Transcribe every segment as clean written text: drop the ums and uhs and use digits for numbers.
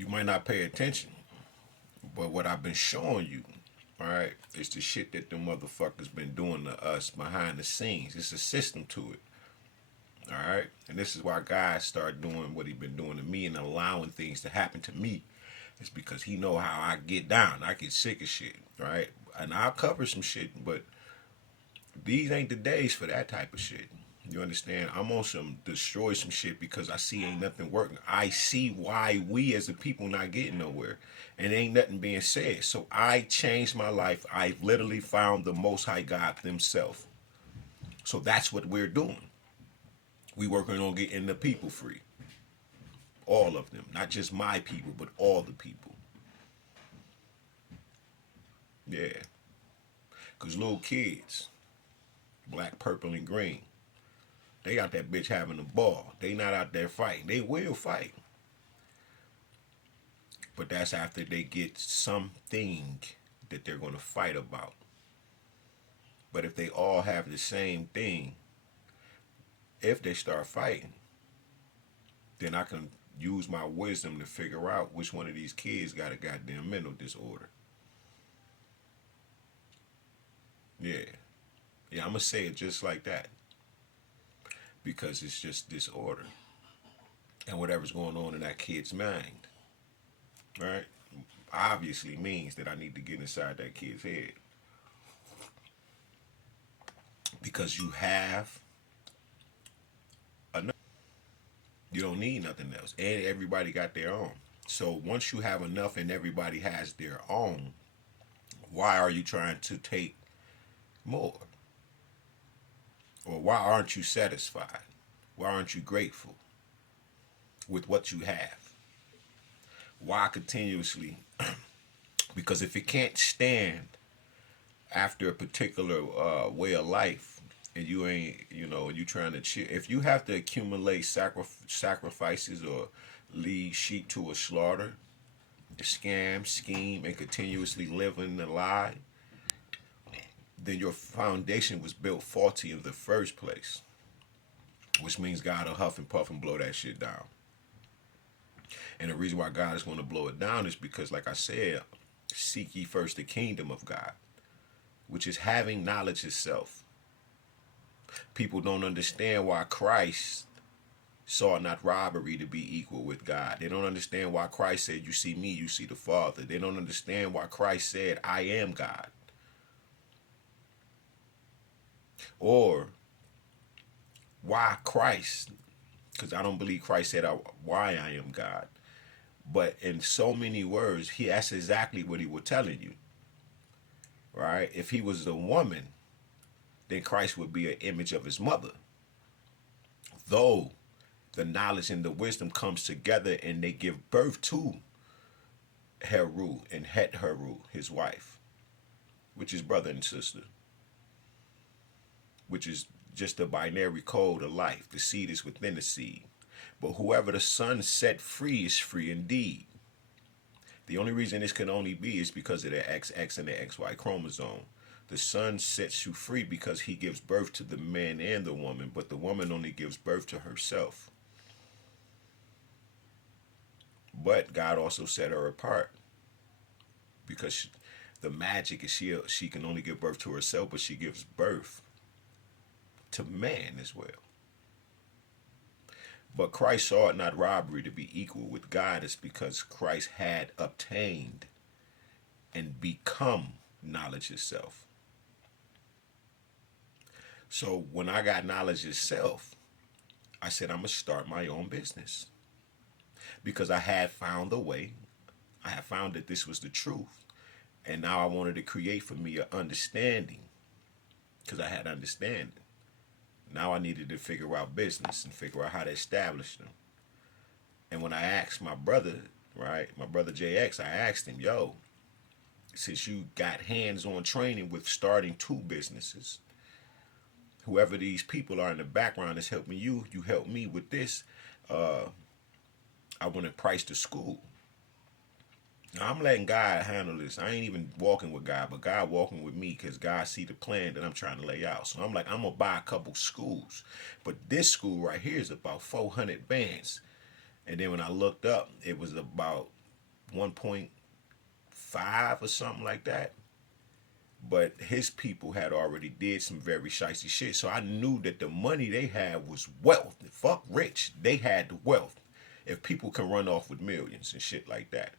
You might not pay attention, but what I've been showing you, all right, is the shit that the motherfuckers been doing to us behind the scenes. It's a system to it. All right, and this is why God started doing what he been doing to me and allowing things to happen to me. It's because he know how I get down. I get sick of shit, right? And I'll cover some shit, but these ain't the days for that type of shit. You understand? I'm on some destroy some shit because I see ain't nothing working. I see why we as a people not getting nowhere. And ain't nothing being said. So I changed my life. I literally found the most high God himself. So that's what we're doing. We working on getting the people free. All of them. Not just my people, but all the people. Yeah. Cause little kids, black, purple, and green, they out that bitch having a ball. They not out there fighting. They will fight. But that's after they get something that they're going to fight about. But if they all have the same thing, if they start fighting, then I can use my wisdom to figure out which one of these kids got a goddamn mental disorder. Yeah. Yeah, I'm going to say it just like that. Because it's just disorder. And whatever's going on in that kid's mind, right, obviously means that I need to get inside that kid's head. Because you have enough. You don't need nothing else. And everybody got their own. So once you have enough and everybody has their own, why are you trying to take more? Or why aren't you satisfied? Why aren't you grateful with what you have? Why continuously? Because if it can't stand after a particular way of life, and you ain't, you trying to chill. If you have to accumulate sacrifices or lead sheep to a slaughter, scam, scheme, and continuously living a lie, then your foundation was built faulty in the first place, which means God will huff and puff and blow that shit down. And the reason why God is going to blow it down is because, like I said, seek ye first the kingdom of God, which is having knowledge itself. People don't understand why Christ saw not robbery to be equal with God. They don't understand why Christ said, you see me, you see the Father. They don't understand why Christ said, I am God. Or why Christ, because I don't believe Christ said why I am God. But in so many words, that's exactly what he was telling you. Right? If he was a woman, then Christ would be an image of his mother. Though the knowledge and the wisdom comes together and they give birth to Heru and Het Heru, his wife, which is brother and sister, which is just the binary code of life. The seed is within the seed. But whoever the Son set free is free indeed. The only reason this can only be is because of the XX and the XY chromosome. The Son sets you free because he gives birth to the man and the woman, but the woman only gives birth to herself. But God also set her apart because the magic is she can only give birth to herself, but she gives birth to man as well. But Christ saw it not robbery to be equal with God. It's because Christ had obtained and become knowledge itself. So when I got knowledge itself, I said, I'm going to start my own business. Because I had found the way. I had found that this was the truth. And now I wanted to create for me an understanding. Because I had understanding. Now I needed to figure out business and figure out how to establish them. And when I asked my brother, right, my brother JX, I asked him, yo, since you got hands-on training with starting two businesses, whoever these people are in the background is helping you, you help me with this. I want to price the school. Now I'm letting God handle this. I ain't even walking with God, but God walking with me because God see the plan that I'm trying to lay out. So I'm like, I'm going to buy a couple schools. But this school right here is about 400 bands. And then when I looked up, it was about 1.5 or something like that. But his people had already did some very shicey shit. So I knew that the money they had was wealth. Fuck rich. They had the wealth. If people can run off with millions and shit like that.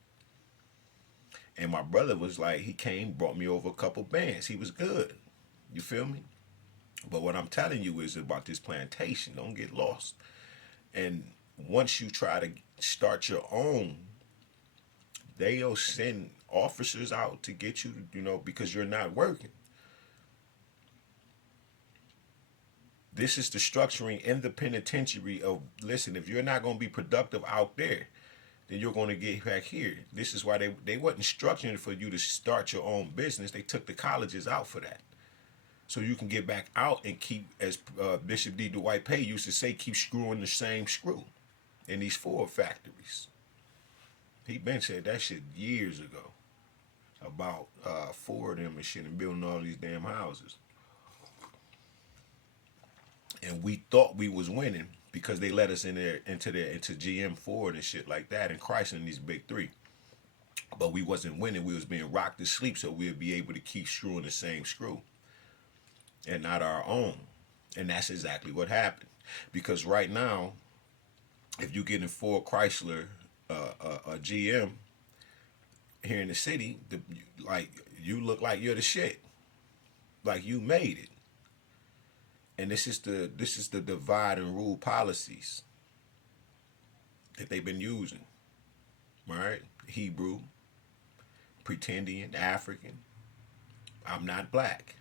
And my brother was like, he came, brought me over a couple bands. He was good. You feel me? But what I'm telling you is about this plantation. Don't get lost. And once you try to start your own, they'll send officers out to get you, because you're not working. This is the structuring in the penitentiary of, listen, if you're not going to be productive out there, then you're going to get back here. This is why they wasn't structuring for you to start your own business. They took the colleges out for that. So you can get back out and keep, as Bishop D. Dwight Pay used to say, keep screwing the same screw in these Ford factories. He been said that shit years ago about Ford them and shit and building all these damn houses. And we thought we was winning because they let us in there into GM Ford and shit like that and Chrysler and these big three. But we wasn't winning. We was being rocked to sleep so we'd be able to keep screwing the same screw and not our own. And that's exactly what happened. Because right now, if you get in Ford, Chrysler, a GM here in the city, you look like you're the shit. Like you made it. And this is the divide and rule policies that they've been using. Right? Hebrew, pretendian, African. I'm not black.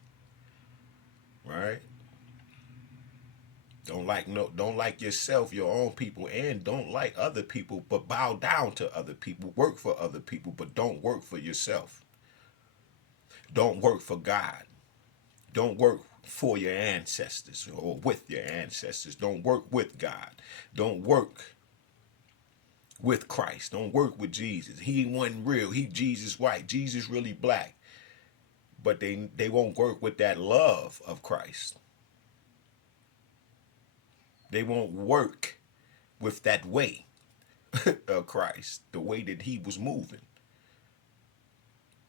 Right? Don't like yourself, your own people, and don't like other people, but bow down to other people. Work for other people, but don't work for yourself. Don't work for God. Don't work for your ancestors or with your ancestors. Don't work with God. Don't work with Christ. Don't work with Jesus. He wasn't real. He Jesus white. Jesus really black. But they won't work with that love of Christ. They won't work with that way of Christ, the way that he was moving.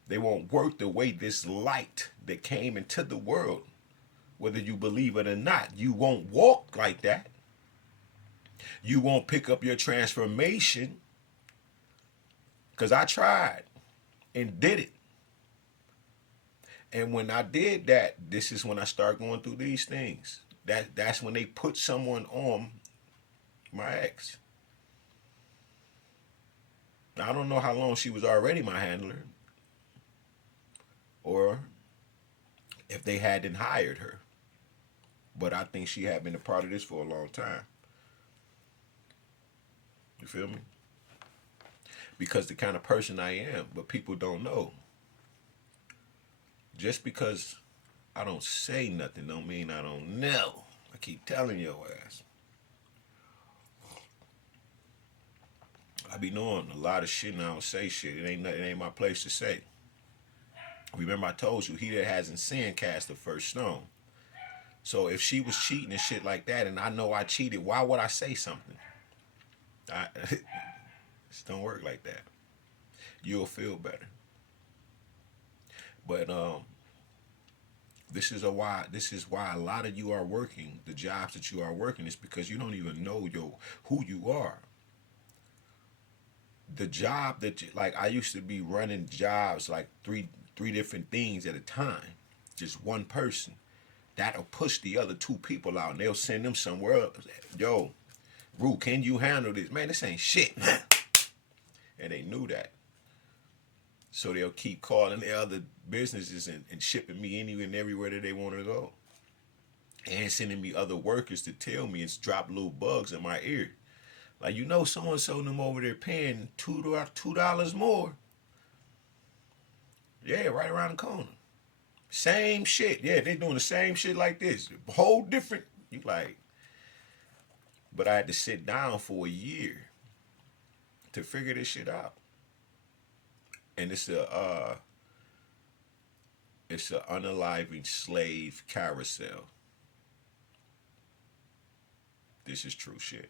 They won't work the way this light that came into the world, whether you believe it or not. You won't walk like that. You won't pick up your transformation, because I tried and did it. And when I did that, this is when I start going through these things. That's when they put someone on my ex. I don't know how long she was already my handler, or if they hadn't hired her. But I think she had been a part of this for a long time. You feel me? Because the kind of person I am, but people don't know. Just because I don't say nothing don't mean I don't know. I keep telling your ass. I be knowing a lot of shit and I don't say shit. It ain't my place to say. Remember I told you, he that hasn't sinned cast the first stone. So if she was cheating and shit like that and I know I cheated, why would I say something? It don't work like that. You'll feel better. But this is why a lot of you are working. The jobs that you are working is because you don't even know who you are. The job that I used to be running jobs like three different things at a time, just one person. That'll push the other two people out and they'll send them somewhere else. Yo, Rue, can you handle this? Man, this ain't shit. And they knew that. So they'll keep calling their other businesses and shipping me anywhere and everywhere that they want to go. And sending me other workers to tell me and drop little bugs in my ear. Like, so-and-so them over there paying $2 more. Yeah, right around the corner. Same shit. Yeah, they doing the same shit like this. Whole different. You like. But I had to sit down for a year to figure this shit out. And it's a unaliving slave carousel. This is true shit.